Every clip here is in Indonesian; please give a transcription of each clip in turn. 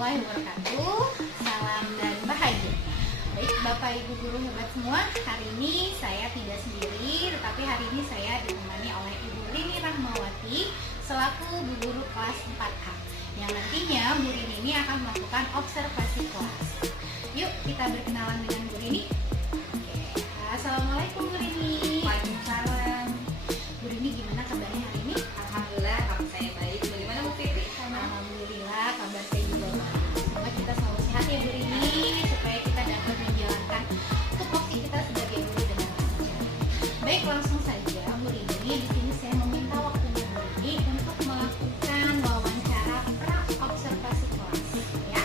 warahmatullahi wabarakatuh. Salam dan bahagia. Baik Bapak Ibu guru hebat semua, hari ini saya tidak sendiri, tetapi hari ini saya ditemani oleh Ibu Rini Rahmawati selaku Bu Guru kelas 4A, yang nantinya Bu Rini ini akan melakukan observasi kelas. Yuk kita berkenalan dengan Bu Rini. Oke. Assalamualaikum Bu Rini. Waalaikumsalam. Bu Rini, gimana kabarnya hari ini? Alhamdulillah, kabar saya baik. Bagaimana Bu Fitri? Alhamdulillah, kabar saya juga baik. Semoga kita selalu sehat ya Bu Rini, supaya kita dapat menjalankan tupoksi kita sebagai guru dengan lancar. Baik, langsung saja Bu Rini. Di sini saya meminta waktunya Bu Rini untuk melakukan wawancara pra observasi kelas. Ya.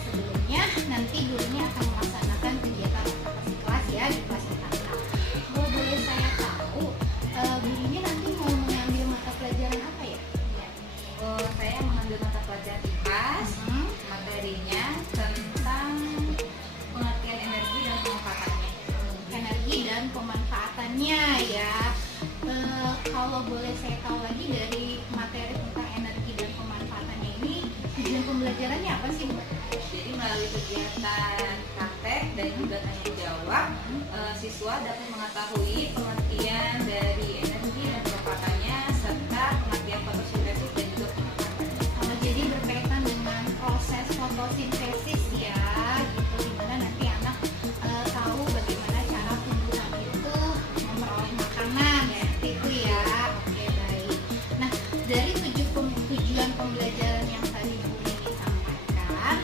Sebelumnya nanti Bu Rini akan melaksanakan kegiatan observasi kelas ya di kelas pertama. Kalau boleh saya tahu, Bu Rini nanti mau mengambil mata pelajaran apa ya? Saya mengambil mata pelajaran IPAS. Materinya tentang pengertian energi dan pemanfaatannya. Energi dan pemanfaatannya ya. Kalau boleh saya tahu lagi dari materi tentang energi dan pemanfaatannya ini, tujuan pembelajarannya apa sih Bu? Jadi melalui kegiatan praktek dan juga tanya jawab, siswa dapat mengetahui pengertian dari energi dan pemanfaatannya serta pengertian fotosintesis dan juga pemanfaatannya. Jadi berkaitan dengan proses fotosintesis ya, gitu, dimana nanti anak tahu bagaimana cara tumbuhan itu memperoleh makanan ya, seperti itu ya. Oke, baik. Nah, dari tujuan pembelajaran yang tadi Bu Rini sampaikan,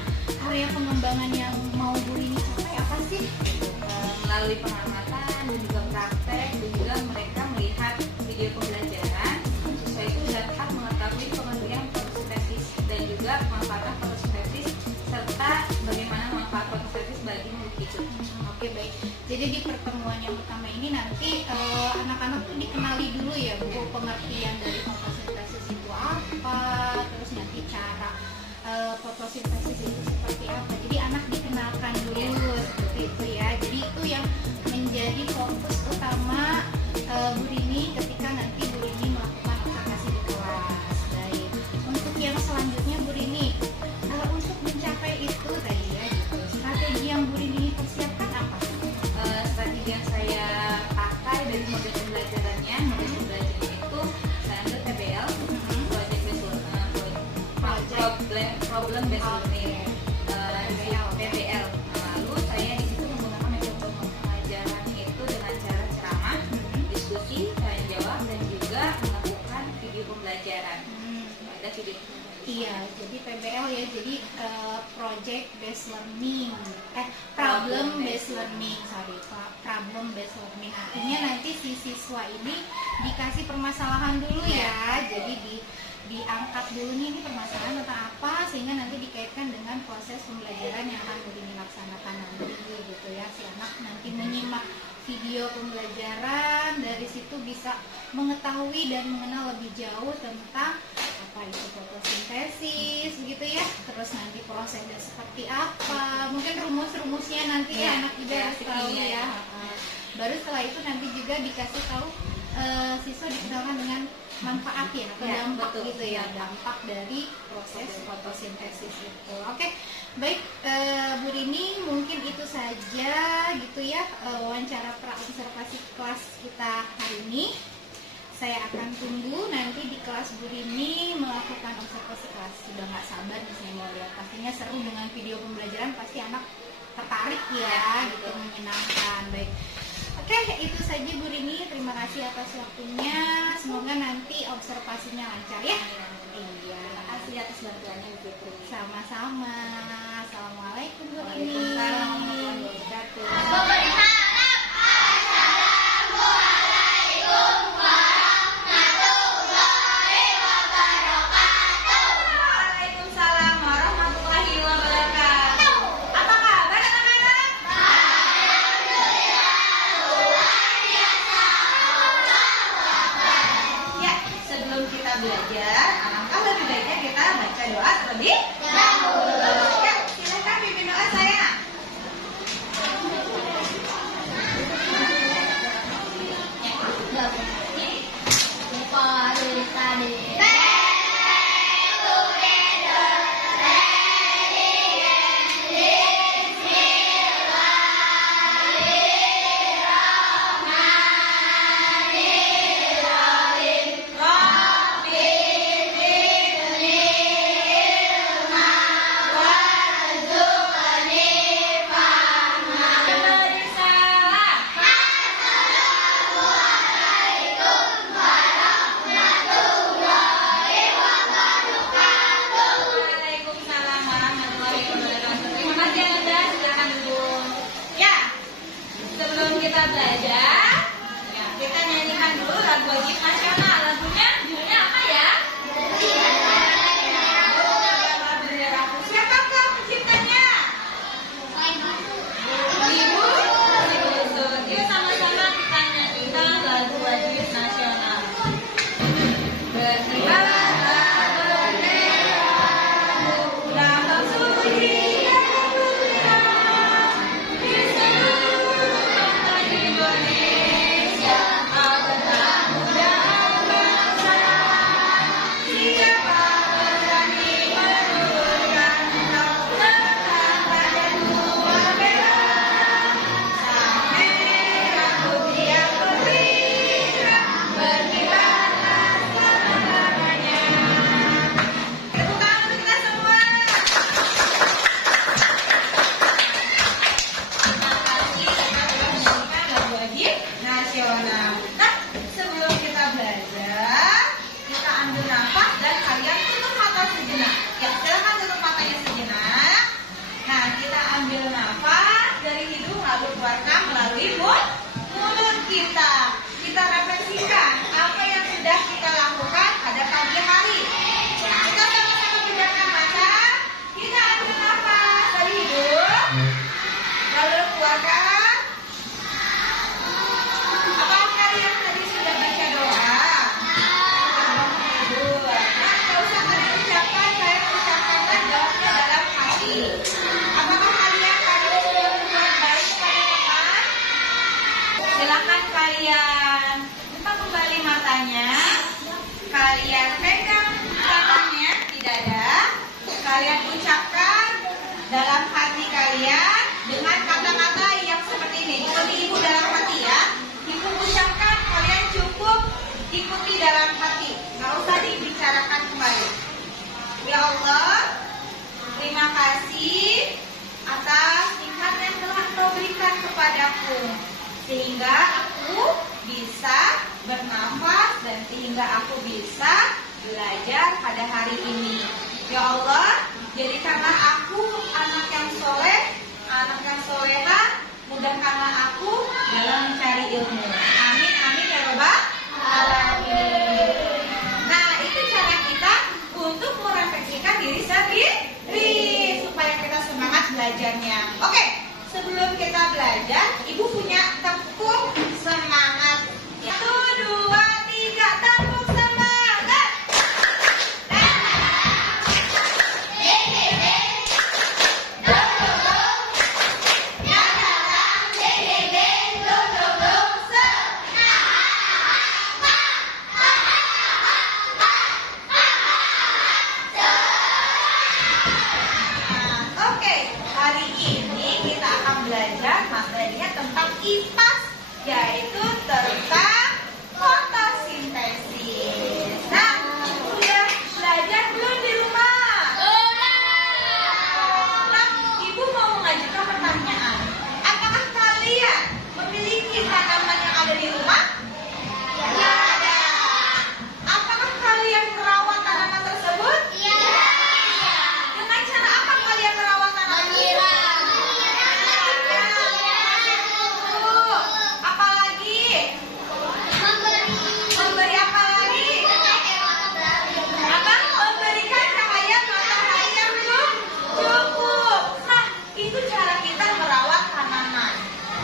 area pengembangan yang mau Bu Rini capai apa sih? Melalui pengamatan dan juga praktek dan juga mereka melihat video pembelajaran, siswa itu dapat mengetahui pengertian fotosintesis dan juga pemanfaatan fotosintesis serta bagaimana manfaat fotosintesis bagi makhluk hidup. Oke, baik. Jadi di pertemuan yang pertama ini nanti anak-anak tuh dikenali dulu ya Bu, pengertian dari fotosintesis itu apa, terus nanti cara fotosintesis itu seperti apa. Jadi anak dikenalkan dulu seperti itu ya. Jadi itu yang menjadi fokus utama Bu Rini ketika nanti Bu Rini melakukan observasi di kelas. Baik. Untuk yang selanjutnya Bu Rini, untuk mencapai itu tadi ya gitu, strategi yang Bu Rini persiapkan apa? Strategi yang saya pakai dari model pembelajarannya itu saya ambil PBL, project based problem based learning, PBL. Lalu saya di situ menggunakan metode pengajaran itu dengan cara ceramah, diskusi, tanya jawab dan juga melakukan video pembelajaran. Ada video. Iya, jadi PBL ya, jadi project based learning, problem based learning, problem based learning. Artinya nanti si siswa ini dikasih permasalahan dulu ya, jadi diangkat dulu nih ini permasalahan tentang apa, sehingga nanti dikaitkan dengan proses pembelajaran yang akan dilaksanakan nanti gitu ya. Si anak nanti menyimak video pembelajaran, dari situ bisa mengetahui dan mengenal lebih jauh tentang apa itu fotosintesis begitu ya, terus nanti prosesnya seperti apa, mungkin rumus-rumusnya nanti ya, anak juga harus tahu ya. Baru setelah itu nanti juga dikasih tahu siswa dikenalkan dengan manfaat ya atau dampak gitu ya, dampak dari proses fotosintesis itu. Oke, baik Bu Rini, mungkin itu saja gitu ya wawancara pra observasi kelas kita hari ini. Saya akan tunggu nanti di kelas Bu Rini melakukan observasi kelas. Sudah nggak sabar nih saya mau lihat. Pastinya seru dengan video pembelajaran, pasti anak tertarik ya gitu, menyenangkan. Baik. Oke, itu saja Bu Rini. Terima kasih atas waktunya. Semoga nanti observasinya lancar ya. Iya. Terima kasih atas bantuannya Bu Fitri. Sama-sama. Assalamualaikum Bu Rini. Waalaikumsalam warahmatullahi wabarakatuh. Waalaikumsalam warahmatullahi wabarakatuh. Apa kabar anak-anak? Ya, sebelum kita belajar, alangkah lebih baiknya kita baca doa terlebih dahulu. Ya, silakan pimpin doa saya. kita belajar, ya, kita nyanyikan dulu lagu wajib nasional. Lagunya judulnya apa ya? Siapakah penciptanya? Ibu Yusuf. Yuk sama-sama kita nyanyikan lagu wajib nasional. Berkibarlah bendera, lambang suci dan mulia di seluruh tanah Indonesia. Agar muda bangsa, siapa berani menurunkan tentang pada dua bela. Sang merah putih yang berkibar, berkibarlah selama-lamanya. Tepuk tangan untuk kita semua. Terima kasih kita telah menyanyikan lagu wajib nasional. Nah, sebelum kita belajar, kita ambil nafas dan kalian tutup mata sejenak. Ya, silakan tutup matanya sejenak. Nah, kita ambil nafas dari hidung lalu keluarkan melalui mulut kita. Kita refleksikan apa yang sudah kita lakukan pada pagi hari. Kita sama-sama pejamkan mata. Kita ambil nafas dari hidung, lalu keluarkan. Apakah kalian tadi sudah baca doa? Nah, nggak usah kalian ucapkan, kalian ucapkanlah doanya dalam hati. Apakah kalian tadi sudah berbuat baik kepada teman? Silakan kalian buka kembali matanya. Kalian pegang tangannya di dada. Kalian ucapkan dalam hati kalian dengan kata-kata yang seperti ini. Ikuti ibu dalam hati ya. Ibu ucapkan, kalian cukup ikuti dalam hati. Nggak usah dibicarakan kembali. Ya Allah, terima kasih atas nikmat yang telah Engkau berikan kepadaku, sehingga aku bisa bernafas dan sehingga aku bisa belajar pada hari ini. Ya Allah, jadikanlah aku anak yang soleh, anak yang soleha, mudahkanlah aku dalam mencari ilmu. Amin, amin ya Rabbal alamin. Nah, itu cara kita untuk merefleksikan diri sendiri supaya kita semangat belajarnya. Oke, sebelum kita belajar, Ibu punya tepuk semangat. 1, 2, 3, tepuk semangat. Oke, hari ini kita akan belajar materinya tentang IPAS, yaitu tentang fotosintesis. Nah, sudah belajar belum di rumah? Nah, Ibu mau mengajukan pertanyaan. Apakah kalian memiliki tanaman yang ada di rumah? Ya, ada. Apakah kalian merawat tanaman tersebut? Dengan cara apa kalian merawat tanaman tersebut? Apalagi? Memberi apa lagi? Apa? Memberikan cahaya matahari yang cukup. Nah, itu cara kita merawat tanaman.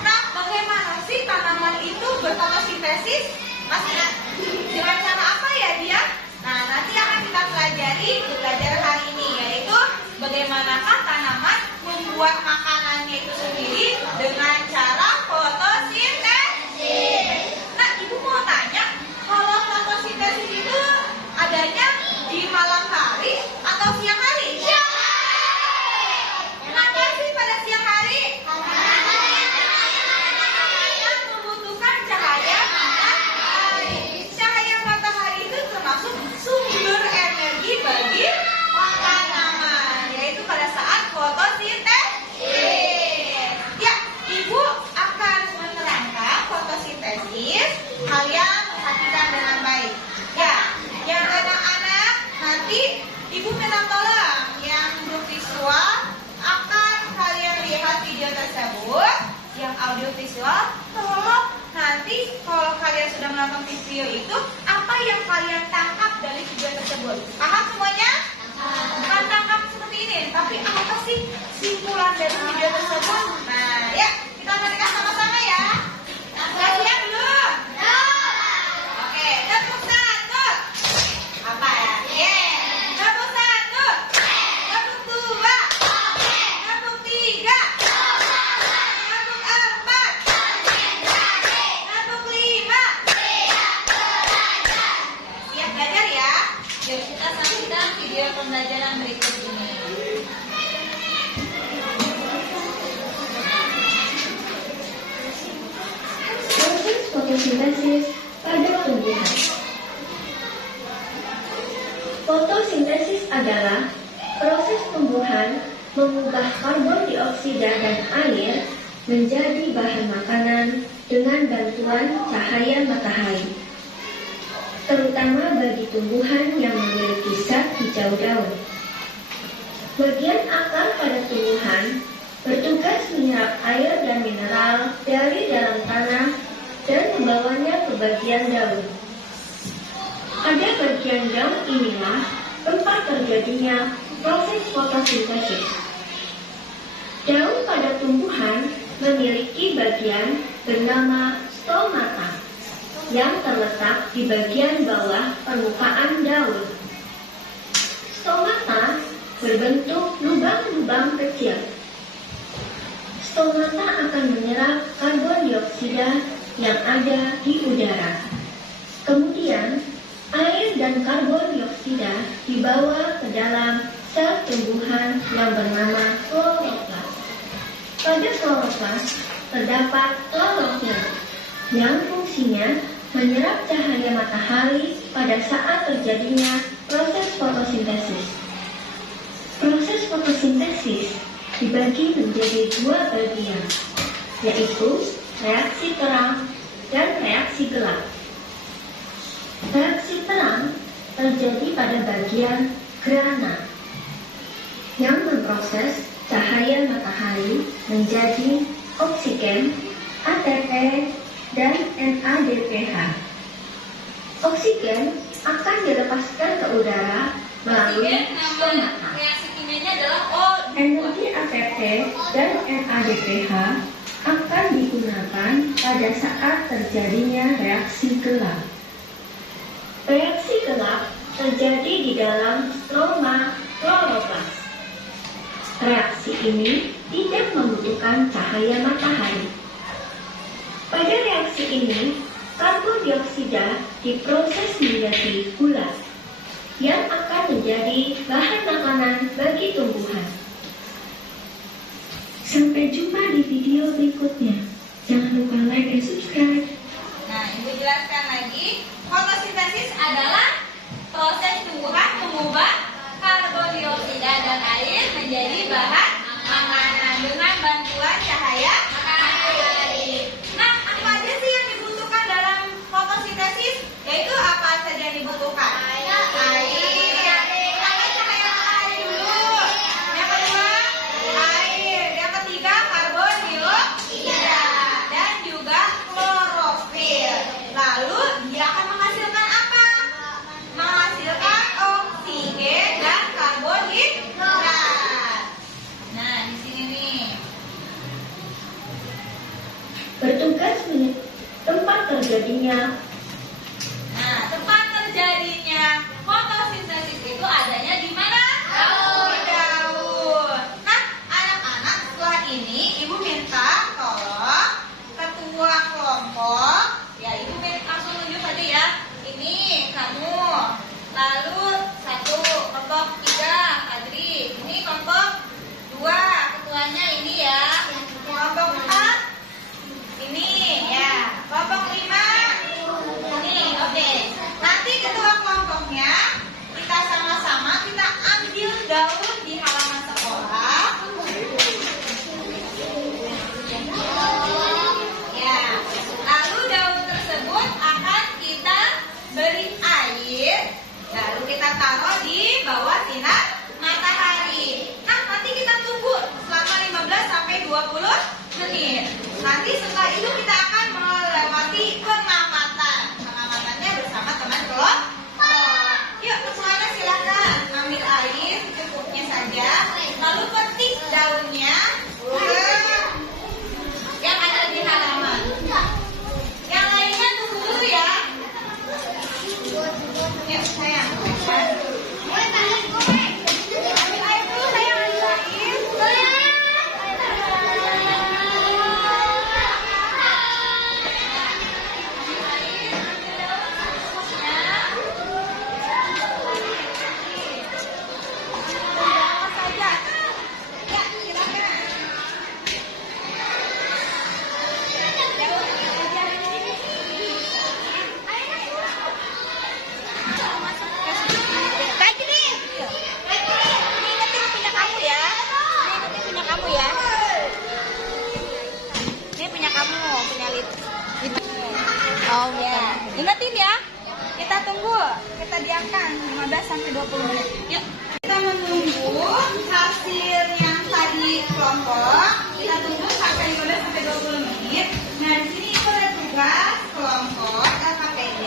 Nah, bagaimana sih tanaman itu berfotosintesis? Masih dengan cara apa ya dia? Nah, nanti akan kita pelajari di pelajaran hari ini, yaitu bagaimanakah tanaman membuat makanannya itu sendiri dengan cara fotosintesis. Nah, Ibu mau tanya, kalau fotosintesis itu adanya di malam hari atau siang hari? Siang hari. Kenapa sih pada siang hari? Karena membutuhkan cahaya matahari. Cahaya matahari itu termasuk sumber energi bagi tanaman, yaitu pada saat fotosintesis. Ya, Ibu menonton video itu, apa yang kalian tangkap dari video tersebut? Paham semuanya? Bukan tangkap seperti ini, tapi apa sih simpulan dari video tersebut? Nah, ya kita perhatikan sama-sama ya. Sudah siap belum? Oke, tepuk satu. Apa ya? Tepuk satu. Tepuk dua. Tepuk tiga. Tepuk empat. Tepuk lima. Siap belajar ya? Yuk kita saksikan video pembelajaran berikut ini. Proses fotosintesis pada tumbuhan. Fotosintesis adalah proses tumbuhan mengubah karbon dioksida dan air menjadi bahan makanan dengan bantuan cahaya matahari, terutama bagi tumbuhan yang memiliki zat hijau daun. Bagian akar pada tumbuhan bertugas menyerap air dan mineral dari dalam tanah dan membawanya ke bagian daun. Pada bagian daun inilah tempat terjadinya proses fotosintesis. Daun pada tumbuhan memiliki bagian bernama stomata yang terletak di bagian bawah permukaan daun. Stomata berbentuk lubang-lubang kecil. Stomata akan menyerap karbon dioksida yang ada di udara. Kemudian, air dan karbon dioksida dibawa ke dalam sel tumbuhan yang bernama kloroplas. Pada kloroplas terdapat klorofil yang fungsinya menyerap cahaya matahari pada saat terjadinya proses fotosintesis. Proses fotosintesis dibagi menjadi dua bagian, yaitu reaksi terang dan reaksi gelap. Reaksi terang terjadi pada bagian grana yang memproses cahaya matahari menjadi oksigen, ATP, dan NADPH. Oksigen akan dilepaskan ke udara melalui stomata. Reaksi kimianya adalah O2. Energi ATP dan NADPH akan digunakan pada saat terjadinya reaksi gelap. Reaksi gelap terjadi di dalam stroma kloroplas. Reaksi ini tidak membutuhkan cahaya matahari. Pada reaksi ini, karbon dioksida diproses menjadi gula yang akan menjadi bahan makanan bagi tumbuhan. Sampai jumpa di video berikutnya. Jangan lupa like dan subscribe. Nah, Ibu jelaskan lagi. Fotosintesis adalah proses tumbuhan mengubah karbon dioksida dan air menjadi bahan makanan dengan bantuan cahaya matahari. Nah, apa aja sih yang dibutuhkan dalam fotosintesis? Yaitu apa saja yang dibutuhkan? Air. Pertama cahaya matahari dulu. Yang kedua, air. Yang ketiga, karbon dioksida dan juga klorofil. Lalu dia akan menghasilkan apa? Menghasilkan oksigen dan karbonhidrat. Nah, di sini nih. Bertugas tempat terjadinya. Nah, tempat terjadinya fotosintesis itu adanya di mana? Di daun. Nah, anak-anak, setelah ini Ibu minta tolong ketua kelompok, ya Ibu langsung tunjuk saja ya. Ini kamu. Lalu satu kelompok 3 Adri. Ini kelompok 2 ketuanya ini ya. Kelompok 4 ini ya. Kelompok 5 ini. Oke. Nanti ketua kelompoknya kita sama-sama kita ambil daun di halaman sekolah. Ya. Lalu daun tersebut akan kita beri air. Lalu kita taruh di bawah sinar matahari. Nah, nanti kita tunggu selama 15 sampai 20 menit. Nanti setelah itu kita akan melewati pengamatan. Oh, Ya, ingetin ya. Kita tunggu. Kita diamkan 15 sampai 20 menit. Yuk. Kita menunggu hasil yang tadi kelompok. Kita tunggu sampai 15 sampai 20 menit. Nah, di sini itu ada tugas kelompok LKPD.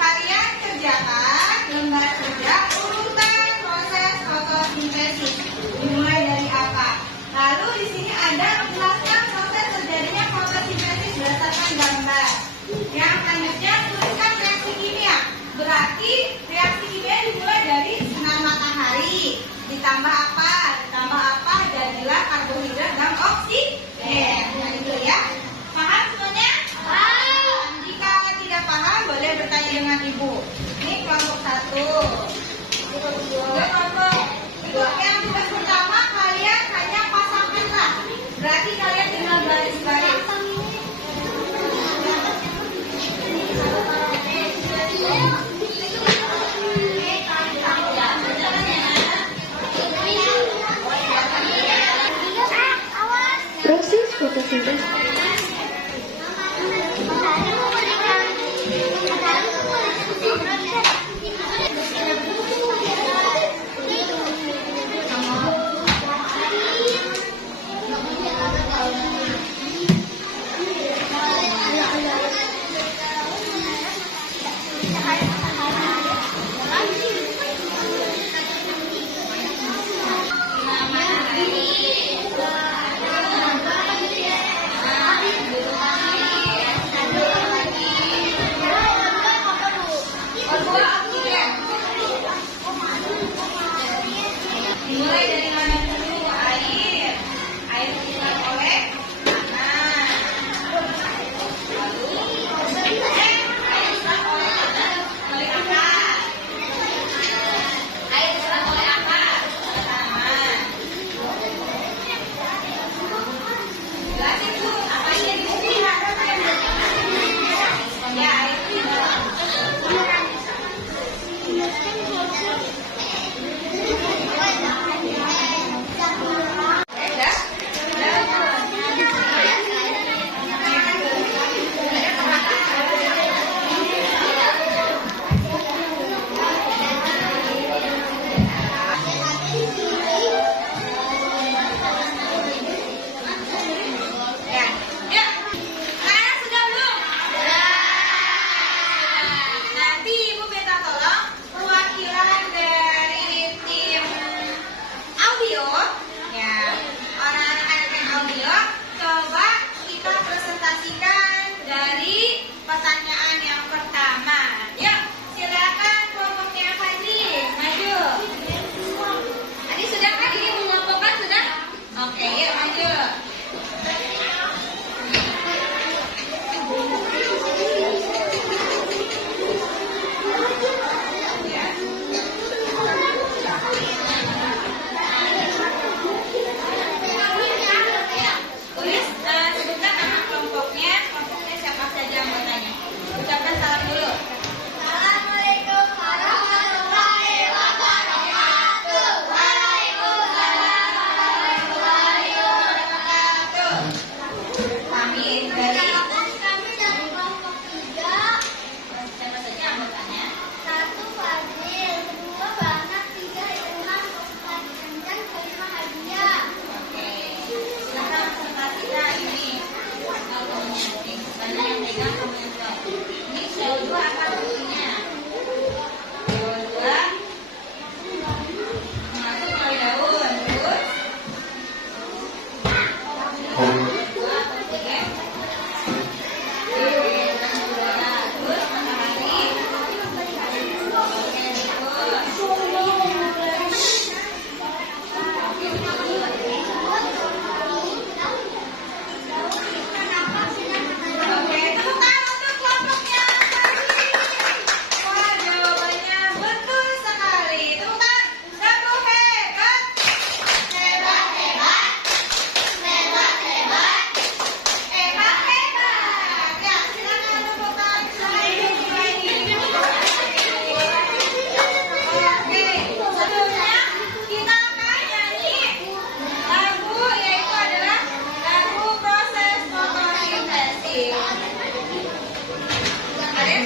Kalian kerjakan lembar kerja urutan proses fotosintesis. Dimulai dari apa? Lalu di sini ada menjelaskan proses terjadinya fotosintesis berdasarkan gambar. Yang selanjutnya tuliskan reaksi kimia. Berarti reaksi kimia dimulai dari sinar matahari. Ditambah apa? Ditambah apa? Jadilah karbohidrat dan oksigen. Nah itu ya. Paham semuanya? Paham. Jika tidak paham boleh bertanya dengan ibu. Ini kelompok 1. Kelompok 2. Yang tugas pertama kalian hanya pasangkanlah. Berarti kalian tinggal baris-baris. Proses fotosintesis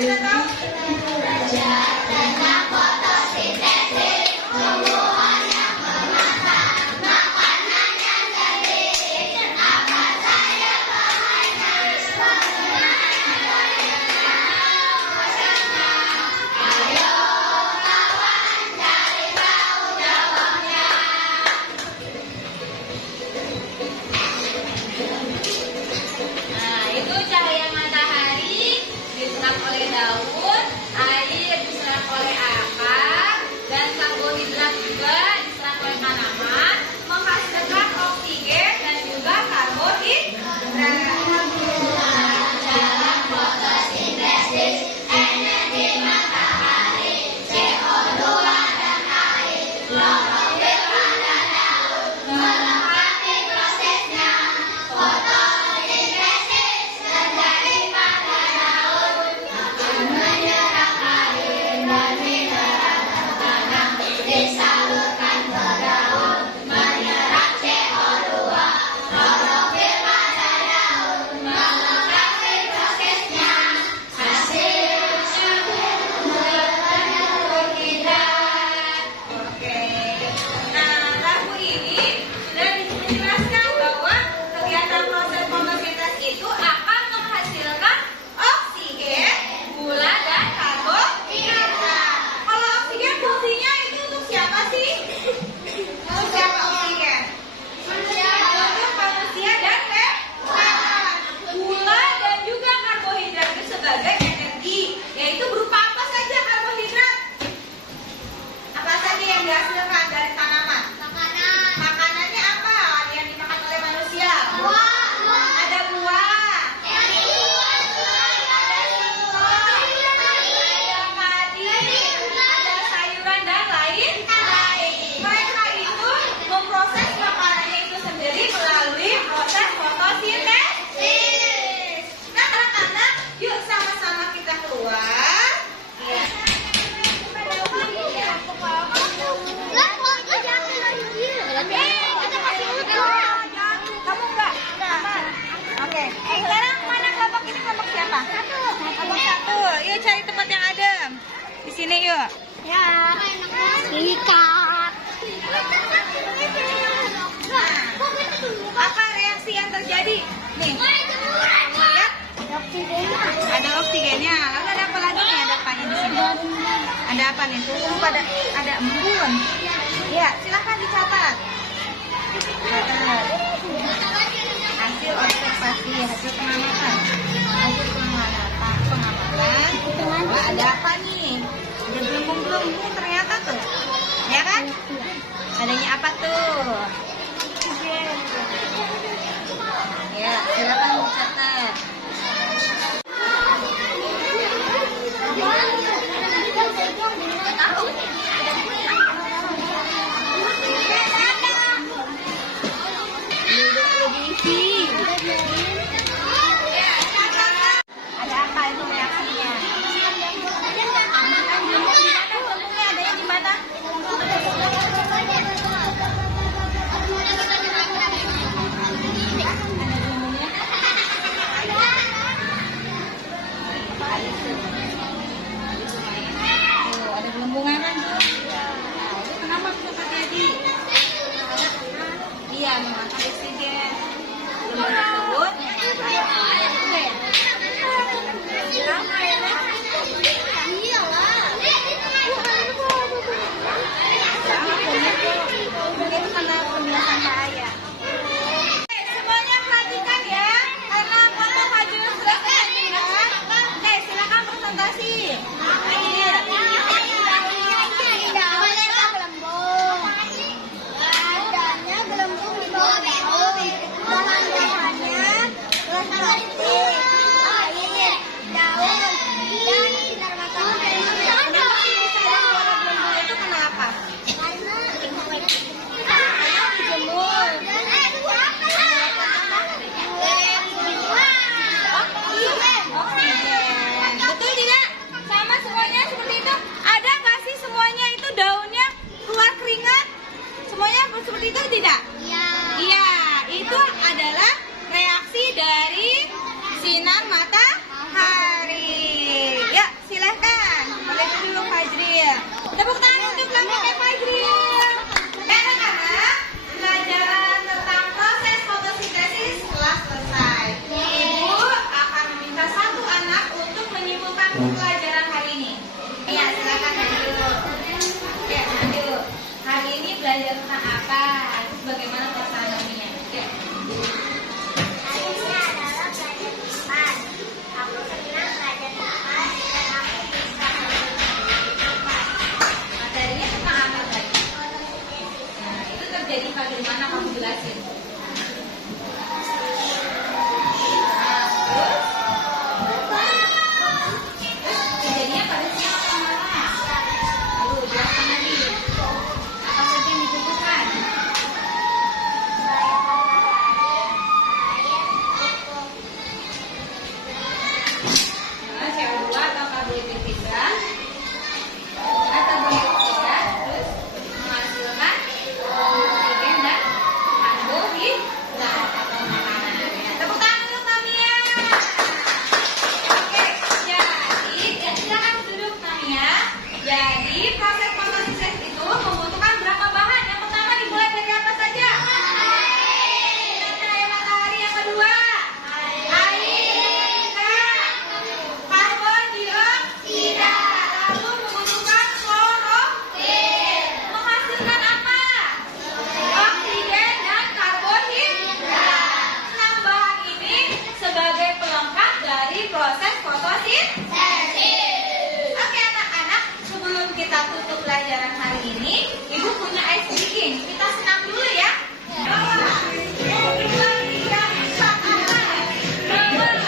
kita tahu? Nah, itu cahaya matahari diserap oleh daun, air diserap oleh akar, dan karbohidrat juga diserap oleh tanaman, menghasilkan oksigen dan juga karbohidrat. Dalam fotosintesis, energi matahari, CO2 dan air, klorofil pada daun, melengkapi prosesnya. Fotosintesis terjadi pada daun, menyerap air dan mineral ke tanah, disalurkan ke daun, menyerap CO2, klorofil pada daun, melengkapi prosesnya. Hasilnya karbohidrat. Oke. Nah, lagu ini sudah dijelaskan bahwa kegiatan proses fotosintesis itu akan menghasilkan oksigen, gula, dan karbohidrat. Kalau oksigen fungsinya itu untuk siapa sih? Untuk siapa oksigen? Untuk manusia dan hewan. Gula dan juga karbohidrat itu sebagai energi, yaitu berupa apa saja karbohidrat? Apa saja yang dihasilkan dari tanaman? Makanannya apa yang dimakan oleh manusia? Ada buah. Ada padi, ada sayuran dan lain. Mereka itu memproses makanannya itu sendiri melalui proses fotosintesis. Nah, anak-anak, yuk sama-sama kita keluar. Ya. Kamu enggak? Aman. Oke. Sekarang mana kelompok ini kelompok siapa? Kelompok satu. Yuk cari tempat yang adem. Di sini yuk. Ya, ikat. Apa reaksi yang terjadi? Nih. Lihat. Ada oksigennya. Lalu ada apa lagi nih? Ada apanya di sini? Ada apa nih? Tuh ada embun. Ya, silakan dicatat. Catat. Hasil observasi, hasil pengamatan. Hasil pengamatan. Wah, ada apa nih? Ada gelembung-gelembung ternyata tuh. Ya kan? Adanya apa tuh? Ya, silakan dicatat. pelajaran hari ini? Iya, silakan maju. Ya, maju. Hari ini belajar tentang apa? Terus bagaimana perasaan Naminya? Ya. Hari ini adalah belajar tepat. Aku senang belajar tepat dan aku bisa tepat. Materinya tentang apa tadi? Nah, itu terjadi bagaimana kamu jelasin? Nah, terus? Kejadiannya pada siapa kemana? Lalu jelaskan lagi. Apa saja yang dibutuhkan? Nah, CO2 atau karbohidrat atau karbohidrat terus menghasilkan oksigen dan karbohidrat atau makanan. Tepuk tangan untuk Namia. Oke, jadi silakan duduk Namia. Jadi proses fotosintesis itu membutuhkan berapa bahan? Yang pertama dimulai dari apa saja? Cahaya matahari. Yang kedua air, karbon dioksida, lalu membutuhkan klorofil, menghasilkan apa? Oksigen dan karbohidrat. 6 bahan ini sebagai pelengkap dari proses fotosintesis. Oke anak-anak, sebelum kita tutup pelajaran hari ini, Ibu punya ice breaking. Kita senam dulu ya. Bawa. 1, 2, 3, 4, 5. Bawa.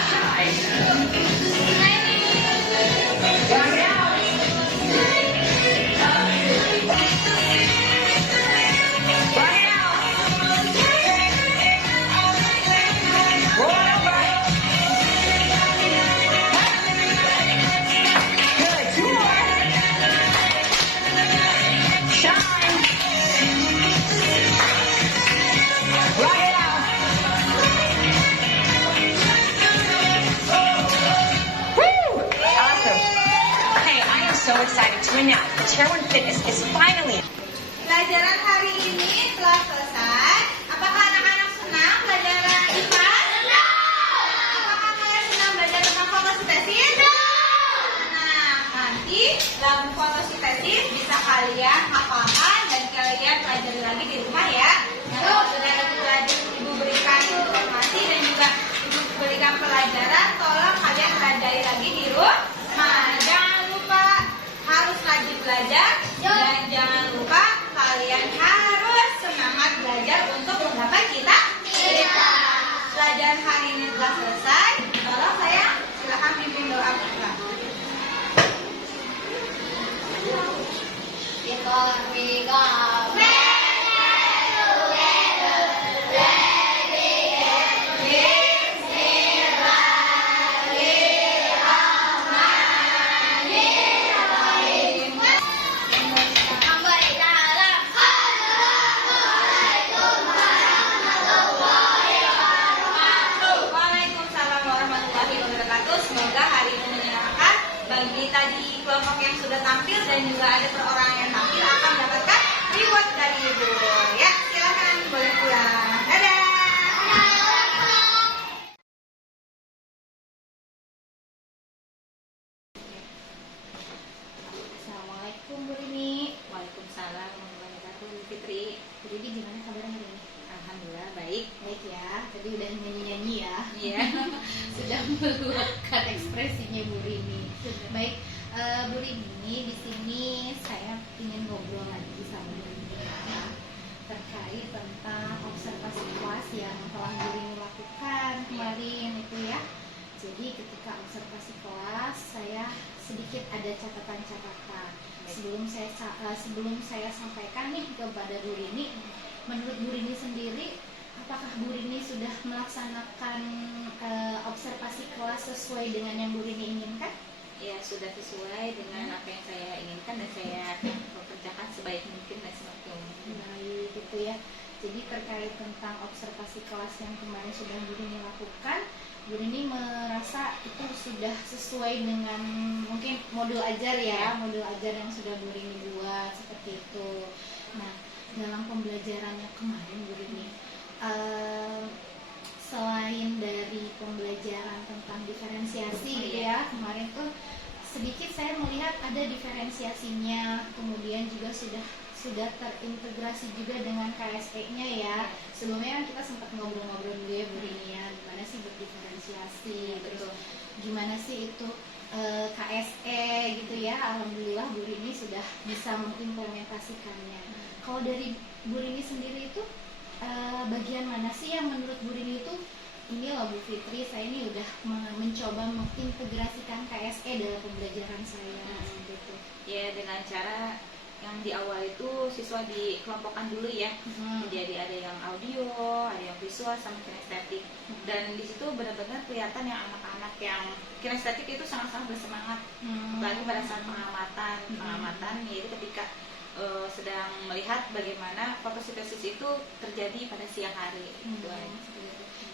Awesome. Hey, I am so excited to announce that Chairone Fitness is finally. Pelajaran hari ini telah selesai. Apakah anak-anak senang pelajaran IPA? Apakah kalian senang belajar tentang fotosintesis? Nah, nanti dalam fotosintesis bisa kalian hafalkan dan kalian pelajari lagi di rumah ya. Nah, kalau sudah Ibu berikan informasi dan juga Ibu berikan pelajaran, tolong kalian pelajari lagi di rumah. Jangan lupa harus rajin belajar dan jangan lupa kalian harus semangat belajar untuk menggapai cita-cita. Pelajaran hari ini telah selesai. Tolong saya silakan pimpin doa kita. Waalaikumsalam warahmatullahi wabarakatuh. Semoga hari ini menyenangkan bagi tadi kelompok yang sudah tampil dan juga ada perorangan yang tampil akan mendapatkan reward dari Ibu. Ya, silakan boleh pulang. Dadah. Assalamualaikum Bu Rini. Waalaikumsalam warahmatullahi wabarakatuh. Bu Fitri. Bu Rini gimana kabarnya hari ini? Alhamdulillah baik. Baik ya. Tadi udah nyanyi-nyanyi ya. Iya. Sudah meluapkan ekspresinya Bu Rini. Baik, Bu Rini, di sini saya ingin ngobrol lagi sama Bu Rini ya, terkait tentang observasi kelas yang telah Bu Rini lakukan kemarin itu ya. Jadi ketika observasi kelas saya sedikit ada catatan-catatan. Sebelum saya sampaikan nih kepada Bu Rini, menurut Bu Rini sendiri, apakah Bu Rini sudah melaksanakan observasi kelas sesuai dengan yang Bu Rini inginkan? Ya, sudah sesuai dengan apa yang saya inginkan dan saya kerjakan sebaik mungkin dan semaksimal mungkin. Baik, gitu ya. Jadi terkait tentang observasi kelas yang kemarin sudah Bu Rini lakukan, Bu Rini merasa itu sudah sesuai dengan mungkin modul ajar ya, modul ajar yang sudah Bu Rini buat seperti itu. Nah, dalam pembelajarannya kemarin Bu Rini, selain dari pembelajaran tentang diferensiasi gitu ya, kemarin tuh sedikit saya melihat ada diferensiasinya, kemudian juga sudah terintegrasi juga dengan KSE-nya ya. Sebelumnya kan kita sempat ngobrol-ngobrol dulu ya Bu Rini ya, gimana sih berdiferensiasi, terus gimana sih itu KSE gitu ya. Alhamdulillah Bu Rini sudah bisa mengimplementasikannya. Kalau dari Bu Rini sendiri itu bagian mana sih yang menurut Bu Rini itu ini loh Bu Fitri, saya ini udah mencoba mengintegrasikan KSE dalam pembelajaran saya gitu. Ya, dengan cara yang di awal itu siswa dikelompokkan dulu ya. Jadi ada yang audio, ada yang visual sama kinestetik. Dan di situ benar-benar kelihatan yang anak-anak yang kinestetik itu sangat-sangat bersemangat. Apalagi pada saat pengamatan yaitu ketika sedang melihat bagaimana fotosintesis itu terjadi pada siang hari.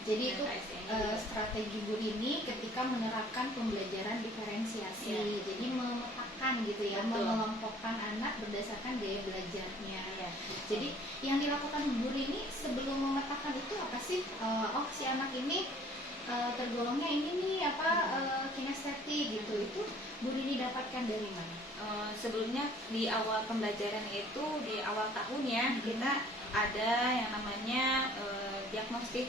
Jadi itu strategi Bu Rini ketika menerapkan pembelajaran diferensiasi. Jadi memetakan gitu ya, mengelompokkan anak berdasarkan gaya belajarnya. Jadi yang dilakukan Bu Rini sebelum memetakan itu apa sih? Oh, si anak ini tergolongnya ini nih kinestetik gitu. Itu Bu Rini dapatkan dari mana? Sebelumnya di awal pembelajaran itu di awal tahun ya, kita ada yang namanya diagnostik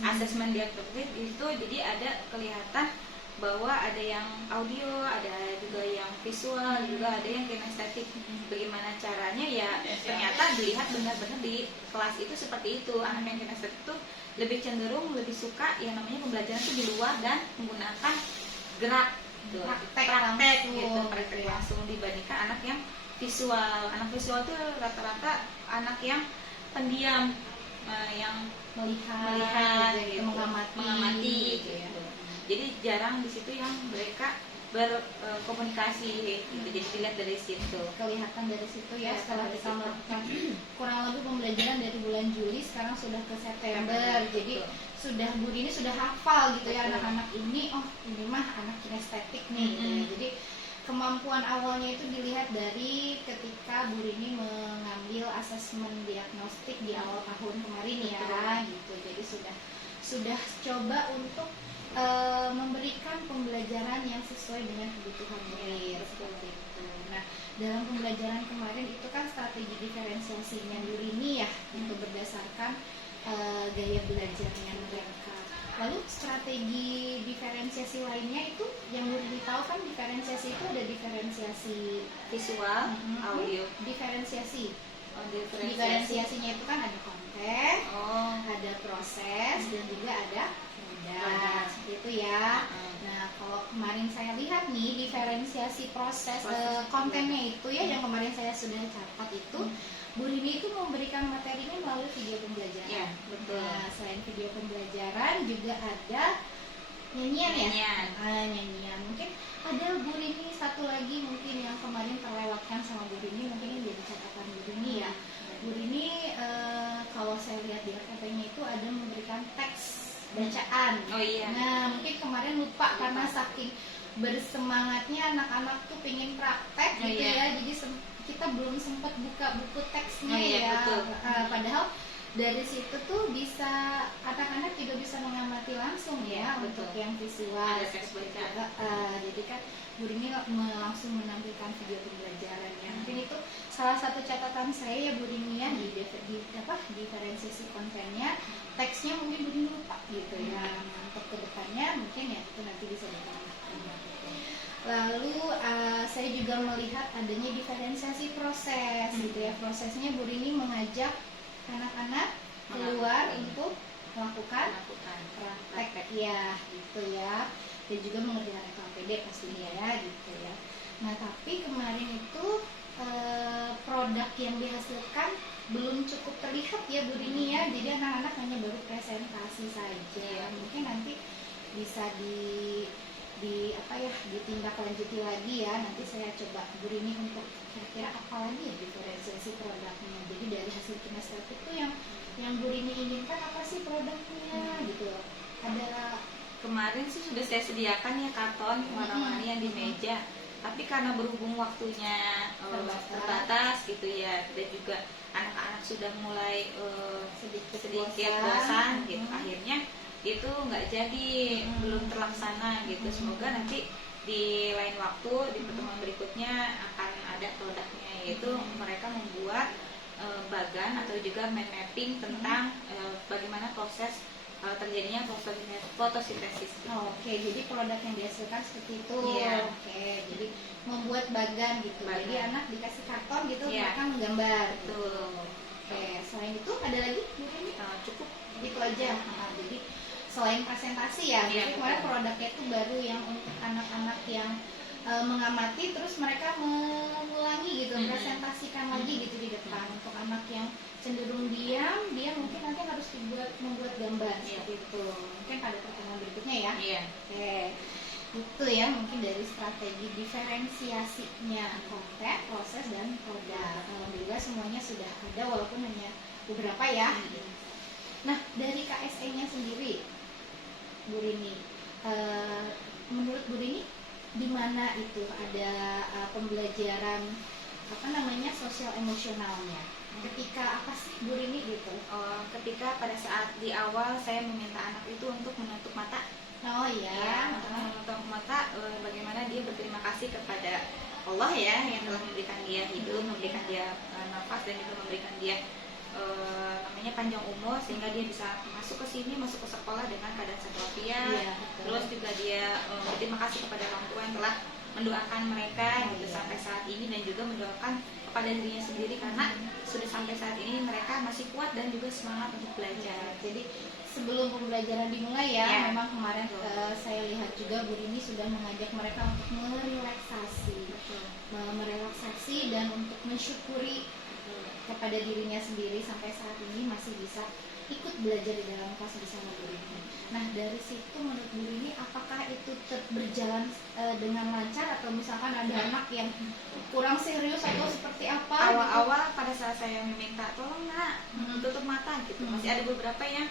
asesmen diagnostik itu. Jadi ada kelihatan bahwa ada yang audio, ada juga yang visual, juga ada yang kinestetik. Bagaimana caranya ya ternyata dilihat benar-benar di kelas itu seperti itu. Anak yang kinestetik itu lebih cenderung lebih suka yang namanya pembelajaran itu di luar dan menggunakan gerak, praktek gitu, praktek langsung dibandingkan anak yang visual. Anak visual itu rata-rata anak yang pendiam, yang melihat gitu, mengamati gitu. Jadi jarang di situ yang mereka berkomunikasi gitu. Jadi dilihat dari situ. Kelihatan dari situ ya, setelah kita melakukan kurang lebih pembelajaran dari bulan Juli, sekarang sudah ke September. Jadi sudah Bu Rini sudah hafal gitu ya anak-anak ini. Oh, ini mah anak kinestetik nih gitu ya. Jadi kemampuan awalnya itu dilihat dari ketika Bu Rini mengambil asesmen diagnostik di awal tahun kemarin ya gitu. Jadi sudah coba untuk memberikan pembelajaran yang sesuai dengan kebutuhan murid seperti itu. Nah, dalam pembelajaran kemarin itu kan strategi diferensiasinya Bu Rini ya, itu berdasarkan gaya belajarnya mereka. Lalu strategi diferensiasi lainnya itu yang belum tahu kan, diferensiasi itu ada diferensiasi visual, audio, diferensiasinya itu kan ada konten, ada proses dan juga ada produk seperti itu ya. Nah, kalau kemarin saya lihat nih diferensiasi proses kontennya itu ya yang kemarin saya sudah catat itu. Bu Rini itu memberikan materinya melalui video pembelajaran. Ya, betul. Nah, selain video pembelajaran juga ada nyanyian ya. Nyanyian. Mungkin ada Bu Rini satu lagi mungkin yang kemarin terlewatkan sama Bu Rini, mungkin ini jadi catatan Bu Rini ya. Bu Rini kalau saya lihat di RKP-nya itu ada memberikan teks bacaan. Oh iya. Nah, mungkin kemarin lupa karena saking bersemangatnya anak-anak tuh pengen praktek gitu ya. Jadi kita belum sempat buka buku teksnya ya. Padahal dari situ tuh bisa anak-anak juga bisa mengamati langsung ya untuk yang visual. Ada teks baca. Jadi kan Bu Rini langsung menampilkan video pembelajarannya. Mungkin itu salah satu catatan saya ya Bu Rini ya di diferensiasi kontennya. Teksnya mungkin Bu Rini lupa gitu ya. Untuk kedepannya mungkin ya itu nanti bisa ditambahkan. Lalu saya juga melihat adanya diferensiasi proses gitu ya. Prosesnya Bu Rini mengajak anak-anak keluar untuk melakukan praktek ya gitu ya. Dan juga mengerjakan KPD pastinya ya gitu ya. Nah, tapi kemarin itu produk yang dihasilkan belum cukup terlihat ya Bu Rini ya. Jadi anak-anak hanya baru presentasi saja. Mungkin nanti bisa ditindaklanjuti lagi ya. Nanti saya coba Bu Rini untuk kira-kira apa lagi ya diferensiasi produknya. Jadi dari hasil kinestetik itu yang Bu Rini inginkan apa sih produknya gitu. Ada kemarin sih sudah saya sediakan ya karton warna-warni yang di meja. Tapi karena berhubung waktunya terbatas gitu ya, dan juga anak-anak sudah mulai sedikit bosan gitu, akhirnya itu nggak jadi, belum terlaksana gitu. Semoga nanti di lain waktu di pertemuan berikutnya akan ada produknya, yaitu mereka membuat bagan atau juga mind mapping tentang bagaimana proses terjadinya fotosintesis. Oke, jadi produk yang dihasilkan seperti itu. Iya. Oke, jadi membuat bagan gitu. Bagan. Jadi anak dikasih karton gitu, Iya. mereka menggambar. Betul. Oke, selain itu ada lagi mungkin Cukup. itu aja. Nah, jadi selain presentasi ya, Iya, jadi kemarin betul. produknya itu baru yang untuk anak-anak yang mengamati terus mereka mengulangi gitu, presentasikan lagi gitu di depan. Untuk anak yang cenderung diam, dia mungkin nanti harus membuat gambar Iya. seperti itu. Mungkin pada pertemuan berikutnya ya. Iya. Oke, itu ya mungkin dari strategi diferensiasinya konten, proses, dan produk. Alhamdulillah semuanya sudah ada walaupun hanya beberapa ya. Nah, dari KSE-nya sendiri, Bu Rini, menurut Bu Rini, di mana itu ada pembelajaran sosial emosionalnya? Ketika apa sih Bu Rini gitu? Ketika pada saat di awal saya meminta anak itu untuk menutup mata. Oh iya. Untuk menutup mata, bagaimana dia berterima kasih kepada Allah ya, yang telah memberikan dia hidup, memberikan dia nafas, dan juga memberikan dia panjang umur, sehingga dia bisa masuk ke sini, masuk ke sekolah dengan keadaan sehat walafiat. Iya, betul. Terus juga dia berterima kasih kepada orang tua yang telah mendoakan mereka gitu Iya. sampai saat ini, dan juga mendoakan kepada dirinya sendiri karena sudah sampai saat ini mereka masih kuat dan juga semangat untuk belajar. Jadi sebelum pembelajaran dimulai ya, Ya. memang kemarin saya lihat juga Bu Rini sudah mengajak mereka untuk merelaksasi dan untuk mensyukuri kepada dirinya sendiri sampai saat ini masih bisa ikut belajar di dalam kelas bersama Bu Rini. Nah, dari situ menurut Bu Rini apakah itu berjalan dengan lancar, atau misalkan ada anak yang kurang serius atau seperti apa? Awal-awal pada saat saya meminta tolong nak tutup mata gitu, masih ada beberapa yang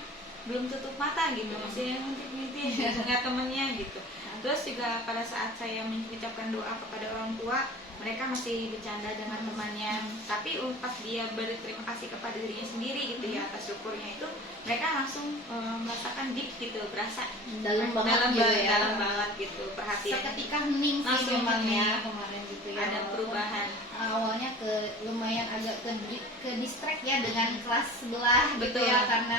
belum tutup mata gitu, masih ngintip-ngintip gitu, nggak temennya gitu. Terus juga pada saat saya mengucapkan doa kepada orang tua, mereka masih bercanda dengan temannya, tapi pas dia berterima kasih kepada dirinya sendiri gitu ya atas syukurnya itu, mereka langsung merasakan deep gitu, berasa dalam banget gitu ya. dalam banget gitu perhatian. Seketika hening sih Langsung memang ya hening. kemarin gitu ya. Ada Walaupun perubahan. Awalnya lumayan agak ke distract ya dengan kelas sebelah gitu Betul. ya, karena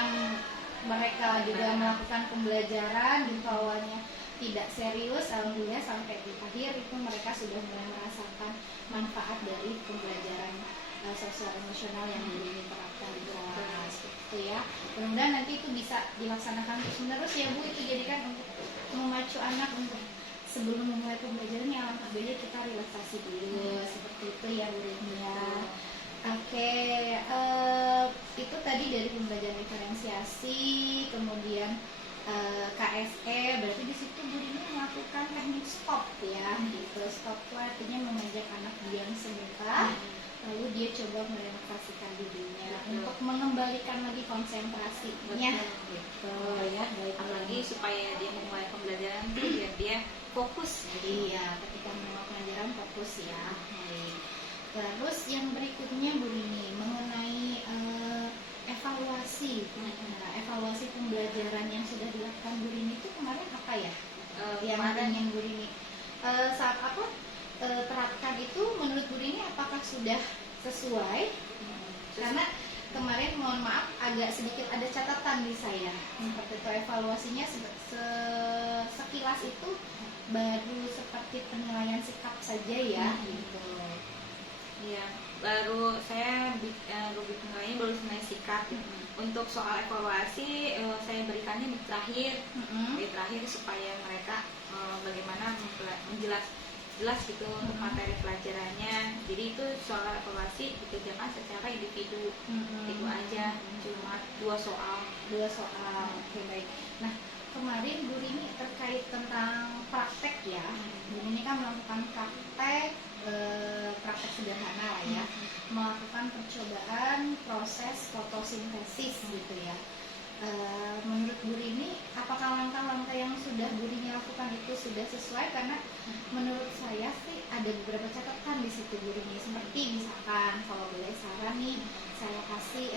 mereka juga melakukan pembelajaran gitu, awalnya tidak serius. Alhamdulillah sampai di akhir itu mereka sudah mulai merasakan manfaat dari pembelajaran sosial emosional yang ini terapkan di kelas gitu ya. Mudah-mudahan nanti itu bisa dilaksanakan terus menerus ya Bu, itu jadikan untuk memacu anak untuk sebelum memulai pembelajaran yang alangkah baiknya kita relaksasi dulu seperti itu ya Bu Rini ya. Oke, itu tadi dari pembelajaran diferensiasi, kemudian KSE, berarti di situ Bu Rini melakukan teknik stop ya, gitu. Stop itu artinya mengajak anak diam sebentar, lalu dia coba merelaksasikan dirinya untuk mengembalikan lagi konsentrasinya, gitu ya. Baik, Apalagi supaya dia memulai pembelajaran tuh biar dia fokus. iya, ketika memulai pelajaran fokus ya. Baik. Terus yang berikutnya Bu Rini mengenai evaluasi. Nah, evaluasi pembelajaran yang sudah dilakukan Bu Rini itu kemarin apa ya? Yang Kemarin ingin Bu Rini saat terapkan itu menurut Bu Rini apakah sudah sesuai? Karena kemarin mohon maaf agak sedikit ada catatan di saya. Seperti itu evaluasinya sekilas itu baru seperti penilaian sikap saja ya, gitu. Iya, baru saya penilaiannya baru senilai sikap. Untuk soal evaluasi saya berikannya di terakhir supaya mereka bagaimana jelas gitu untuk materi pelajarannya. Jadi itu soal evaluasi dikerjakan secara individu, itu aja, cuma 2 soal. Oke, baik. Nah, kemarin Bu Rini terkait tentang praktek ya. Bu Rini kan melakukan praktek sederhana lah ya, melakukan percobaan proses fotosintesis gitu ya. Menurut Bu Rini, apakah langkah-langkah yang sudah Bu Rini lakukan itu sudah sesuai? Karena menurut saya sih ada beberapa catatan di situ Bu Rini. Seperti misalkan kalau boleh saran nih, saya kasih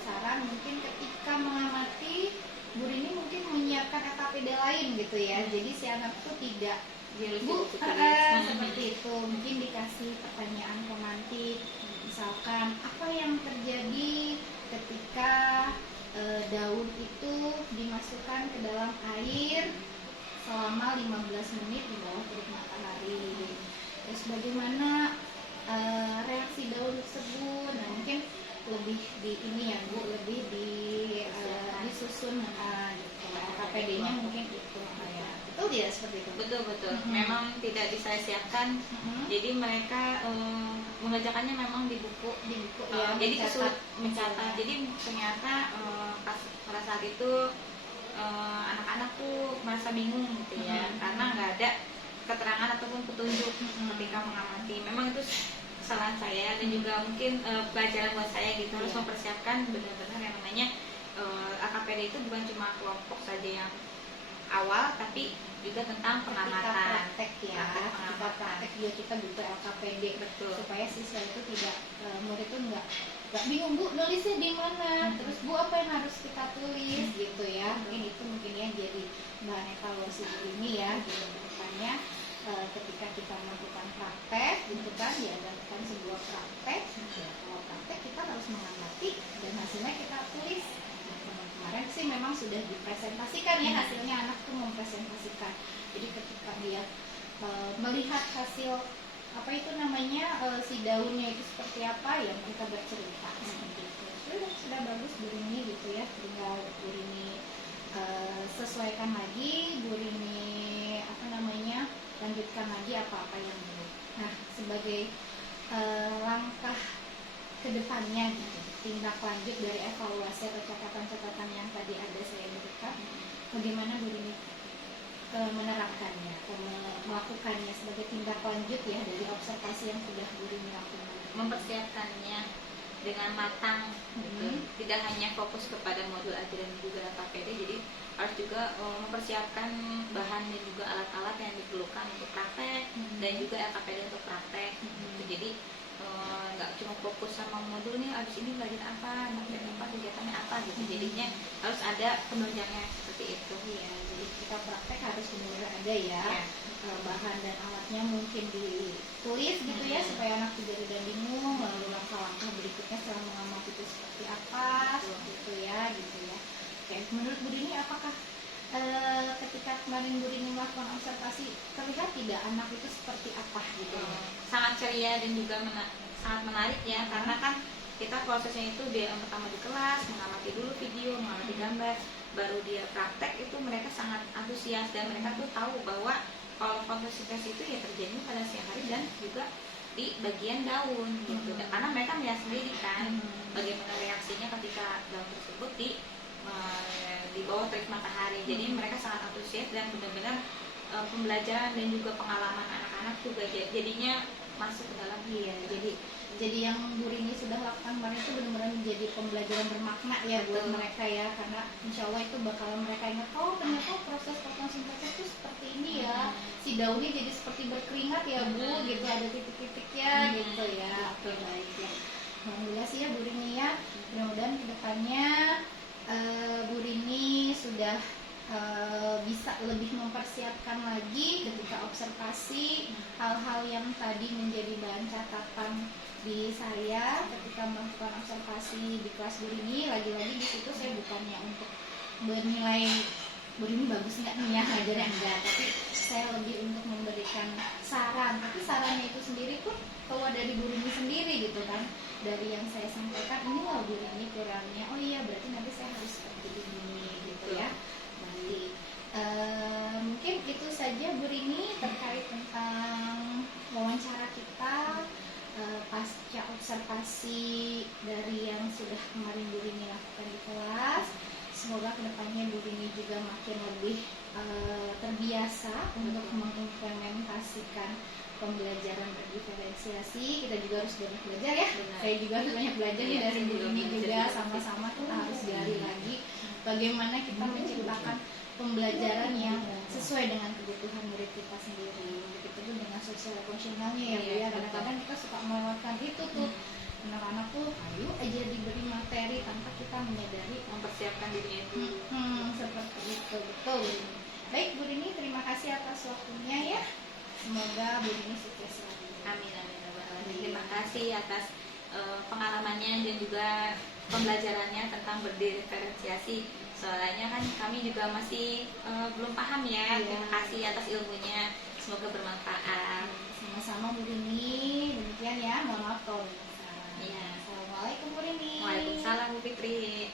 saran mungkin ketika mengamati Bu Rini mungkin menyiapkan FKPD lain gitu ya. Jadi si anak itu tidak Dia Bu, lucu-lucu tulis. seperti itu. Mungkin dikasih pertanyaan romantis, misalkan apa yang terjadi ketika daun itu dimasukkan ke dalam air selama 15 menit di bawah terik matahari. Terus bagaimana reaksi daun tersebut? Nah, mungkin lebih di ini ya Bu, lebih disusun gitu. KPD-nya mungkin itu ya. Betul tidak seperti itu? Betul. Memang tidak disia-siakan. Jadi mereka mengerjakannya memang di buku. Ya, Jadi mencatat. Jadi ternyata pada saat itu anak-anak tuh merasa bingung gitu ya, karena nggak ada keterangan ataupun petunjuk ketika mengamati. Memang itu kesalahan saya dan juga mungkin pelajaran buat saya gitu, harus mempersiapkan benar-benar yang namanya AKPD itu bukan cuma kelompok saja yang awal, tapi juga tentang pengamatan. Praktek ya, ketika praktek juga kita butuh LKPD. Betul. Supaya siswa itu tidak murid itu nggak bingung Bu nulisnya di mana, terus Bu apa yang harus kita tulis gitu ya. Mungkin ya jadi bahan evaluasi ini ya di depannya. Ketika kita melakukan praktek gitu kan, diadakan sebuah praktek, kalau praktek kita harus mengamati dan hasilnya kita tulis. Kemarin sih memang sudah dipresentasikan ya, hasilnya anak tuh mempresentasikan. Jadi ketika dia melihat hasil apa itu namanya si daunnya itu seperti apa, ya kita bercerita seperti itu. Sudah bagus Bu Rini gitu ya, tinggal Bu Rini sesuaikan lagi, Bu Rini lanjutkan lagi apa-apa yang belum. Nah, sebagai langkah kedepannya gitu, tindak lanjut dari evaluasi atau catatan-catatan yang tadi ada saya berikan, bagaimana Bu Rini menerapkannya atau melakukannya sebagai tindak lanjut ya dari observasi yang sudah Bu Rini lakukan? Mempersiapkannya dengan matang gitu. Tidak hanya fokus kepada modul ajaran juga KPD, jadi harus juga mempersiapkan bahan dan juga alat-alat yang diperlukan untuk praktek dan juga LKPD untuk praktek gitu. Jadi nggak cuma fokus sama modul nih, abis ini belajar apa, kegiatannya apa gitu. Jadinya harus ada pembelajarannya seperti itu. Iya, jadi kita praktek harus benar-benar ada ya. Bahan dan alatnya mungkin ditulis gitu ya, supaya anak tidak bingung, lalu langkah-langkah berikutnya setelah mengamati itu seperti apa gitu ya. Oke, menurut Bu Rini apakah ketika kemarin Bu Rini melakukan observasi terlihat tidak anak itu seperti apa gitu? Sangat ceria dan juga sangat menarik ya, karena kan kita prosesnya itu dia yang pertama di kelas mengamati dulu video, mengamati gambar, baru dia praktek. Itu mereka sangat antusias dan mereka tuh tahu bahwa kalau fotosintesis itu ya terjadi pada siang hari dan juga di bagian daun gitu. Karena mereka melihat sendiri kan bagaimana reaksinya ketika daun tersebut di bawah terik matahari. Jadi mereka sangat antusias dan benar-benar pembelajaran dan juga pengalaman anak-anak juga jadinya masuk ke dalam. Iya, jadi yang Bu Rini sudah lakukan kemarin itu benar-benar menjadi pembelajaran bermakna ya buat mereka ya, karena insya Allah itu bakal mereka ingat, oh ternyata proses fotosintesis itu seperti ini ya, si daunnya jadi seperti berkeringat ya Bu, gitu ada titik-titiknya gitu ya. Oke, baik ya, alhamdulillah sih ya Bu Rini ya, mudah-mudahan kedepannya Bu Rini sudah bisa lebih mempersiapkan lagi ketika observasi hal-hal yang tadi menjadi bahan catatan di saya ketika melakukan observasi di kelas Bu Rini. Lagi-lagi di situ saya bukannya untuk bernilai Bu Rini bagus nggak nih ya ngajarnya, enggak, tapi saya lebih untuk memberikan saran. Tapi sarannya itu sendiri pun keluar dari Bu Rini sendiri gitu kan, dari yang saya sampaikan ini loh Bu Rini kurangnya, oh iya berarti nanti saya harus seperti ini gitu ya. Baik, mungkin itu saja Bu Rini terkait tentang wawancara kita pasca observasi dari yang sudah kemarin Bu Rini lakukan di kelas. Semoga kedepannya Bu Rini juga makin lebih terbiasa untuk mengimplementasikan pembelajaran berdiferensiasi. Kita juga harus banyak belajar ya. Benar. Saya juga harus banyak belajar nih dari Bu Rini juga, sama-sama kita harus gali lagi bagaimana kita menciptakan pembelajaran yang sesuai dengan kebutuhan murid kita sendiri. Begitu juga dengan sosial emosionalnya ya Bu ya. Kadang-kadang kita suka melewatkan itu tuh. Anak-anak tuh ayo aja diberi materi tanpa kita menyadari Mempersiapkan dirinya itu. seperti itu. Betul. Baik Bu Rini, terima kasih atas waktunya ya. Semoga Bu Rini sukses selalu. Amin amin ya Rabbal Alamin. Terima kasih atas pengalamannya dan juga pembelajarannya tentang berdiferensiasi. Soalnya kan kami juga masih belum paham ya. Iya. Terima kasih atas ilmunya. Semoga bermanfaat. Sama-sama Bu Rini. Demikian ya, mohon maaf kalau ada kesalahan. Iya. Assalamualaikum Bu Rini. Waalaikumsalam Bu Fitri.